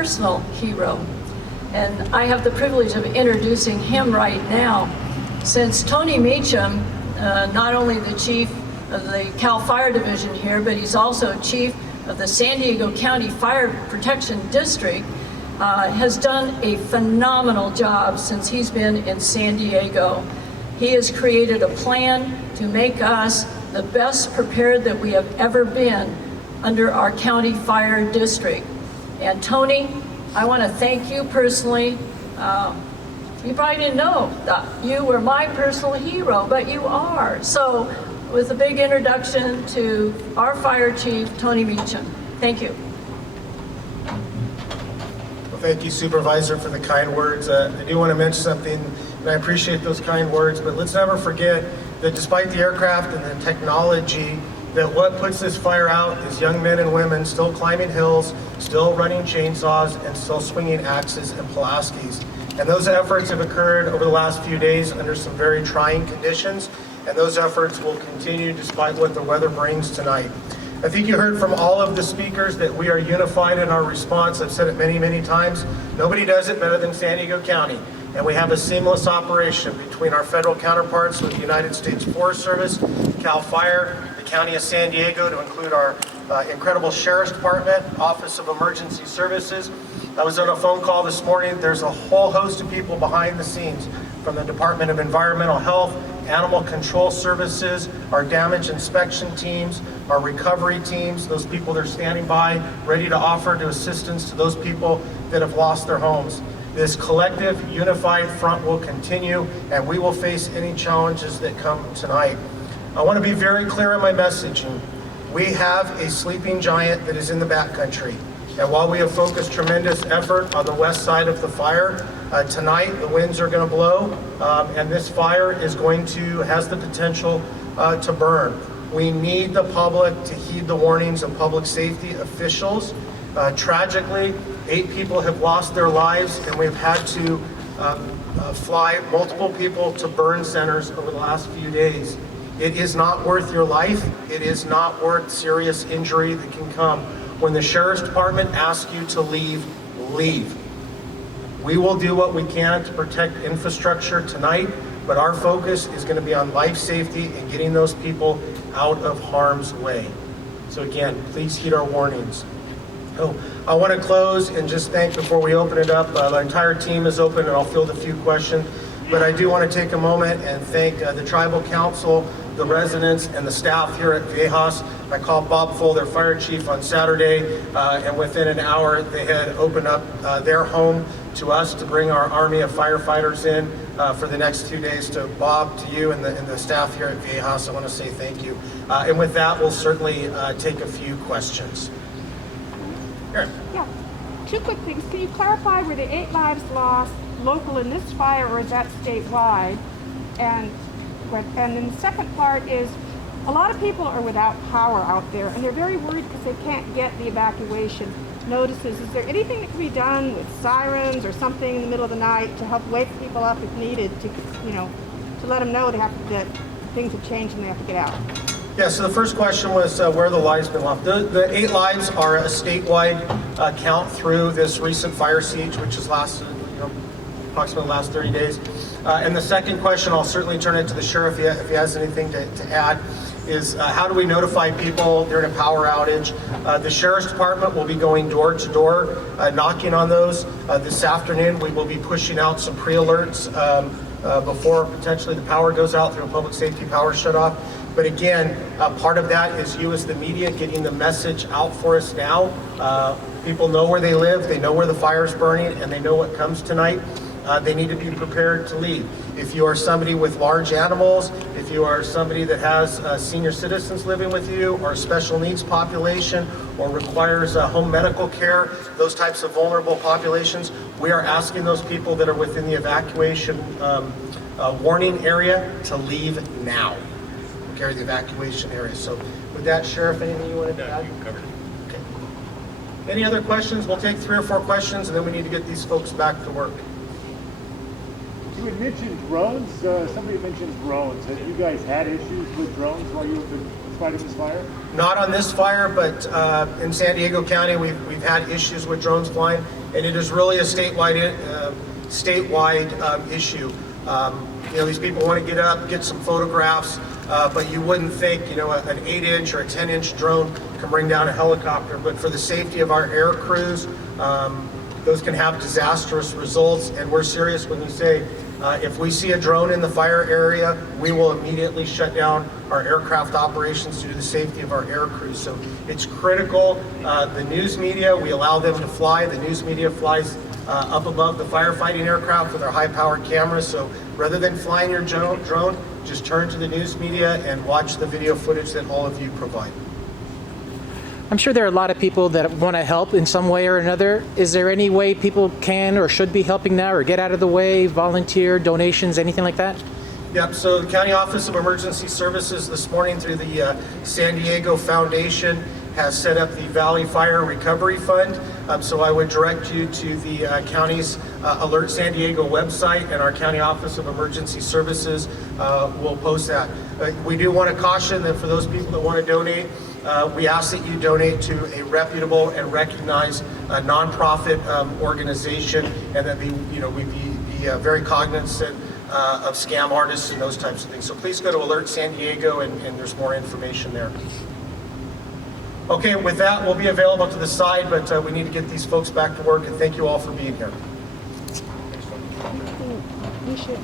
personal hero. And I have the privilege of introducing him right now. Since Tony Mecham, not only the chief of the CalFire division here, but he's also chief of the San Diego County Fire Protection District, has done a phenomenal job since he's been in San Diego. He has created a plan to make us the best prepared that we have ever been under our county fire district. And Tony, I want to thank you personally. You probably didn't know that you were my personal hero, but you are. So, with a big introduction to our fire chief, Tony Mecham. Thank you. Well, thank you, Supervisor, for the kind words. I do want to mention something, and I appreciate those kind words, but let's never forget that despite the aircraft and the technology, that what puts this fire out is young men and women still climbing hills, still running chainsaws, and still swinging axes and Pulaskis. And those efforts have occurred over the last few days under some very trying conditions, and those efforts will continue despite what the weather brings tonight. I think you heard from all of the speakers that we are unified in our response. I've said it many, many times. Nobody does it better than San Diego County. And we have a seamless operation between our federal counterparts with the United States Forest Service, CalFire, the County of San Diego, to include our incredible Sheriff's Department, Office of Emergency Services. I was on a phone call this morning. There's a whole host of people behind the scenes from the Department of Environmental Health, Animal Control Services, our damage inspection teams, our recovery teams, those people that are standing by, ready to offer to assistance to those people that have lost their homes. This collective, unified front will continue, and we will face any challenges that come tonight. I want to be very clear in my messaging. We have a sleeping giant that is in the backcountry. And while we have focused tremendous effort on the west side of the fire, tonight the winds are going to blow, and this fire is has the potential to burn. We need the public to heed the warnings of public safety officials. Tragically, 8 people have lost their lives, and we've had to fly multiple people to burn centers over the last few days. It is not worth your life. It is not worth serious injury that can come. When the Sheriff's Department asks you to leave, leave. We will do what we can to protect infrastructure tonight, but our focus is going to be on life safety and getting those people out of harm's way. So again, please heed our warnings. So I want to close and just thank, before we open it up, the entire team is open and I'll field a few questions, but I do want to take a moment and thank the Tribal Council, the residents, and the staff here at Viejas. I called Bob Full, their fire chief, on Saturday, and within an hour they had opened up their home to us to bring our army of firefighters in for the next 2 days. To Bob, to you, and the staff here at Viejas, I want to say thank you. And with that, we'll certainly take a few questions. Here. Yeah, 2 quick things. Can you clarify, were the 8 lives lost local in this fire, or is that statewide? And then the second part is, a lot of people are without power out there, and they're very worried because they can't get the evacuation notices. Is there anything that can be done with sirens or something in the middle of the night to help wake people up if needed, to let them know that things have changed and they have to get out? Yeah, so the first question was where the lives been lost. The 8 lives are a statewide count through this recent fire siege, which has lasted approximately the last 30 days. And the second question, I'll certainly turn it to the sheriff if he has anything to add, is how do we notify people during a power outage? The Sheriff's Department will be going door to door, knocking on those. This afternoon, we will be pushing out some pre-alerts before potentially the power goes out through a public safety power shutoff. But again, part of that is you as the media getting the message out for us now. People know where they live, they know where the fire's burning, and they know what comes tonight. They need to be prepared to leave. If you are somebody with large animals, if you are somebody that has senior citizens living with you, or a special needs population, or requires home medical care, those types of vulnerable populations, we are asking those people that are within the evacuation warning area to leave now. Carry the evacuation area. So with that, Sheriff, anything you wanted to add? You covered it. Okay. Any other questions? We'll take 3 or 4 questions, and then we need to get these folks back to work. You had mentioned drones. Somebody mentioned drones. Have you guys had issues with drones while you've been fighting this fire? Not on this fire, but in San Diego County, we've had issues with drones flying, and it is really a statewide issue. These people want to get up, get some photographs, but you wouldn't think, an 8-inch or a 10-inch drone can bring down a helicopter. But for the safety of our air crews, those can have disastrous results, and we're serious when we say, if we see a drone in the fire area, we will immediately shut down our aircraft operations due to the safety of our air crews. So it's critical. The news media, we allow them to fly. The news media flies up above the firefighting aircraft with our high-powered cameras. So rather than flying your drone, just turn to the news media and watch the video footage that all of you provide. I'm sure there are a lot of people that want to help in some way or another. Is there any way people can or should be helping now, or get out of the way, volunteer, donations, anything like that? Yep, so the County Office of Emergency Services this morning through the San Diego Foundation has set up the Valley Fire Recovery Fund. So I would direct you to the county's Alert San Diego website, and our County Office of Emergency Services will post that. We do want to caution that for those people that want to donate, we ask that you donate to a reputable and recognized nonprofit organization, and that we be very cognizant of scam artists and those types of things. So please go to Alert San Diego, and there's more information there. Okay, with that, we'll be available to the side, but we need to get these folks back to work, and thank you all for being here. We should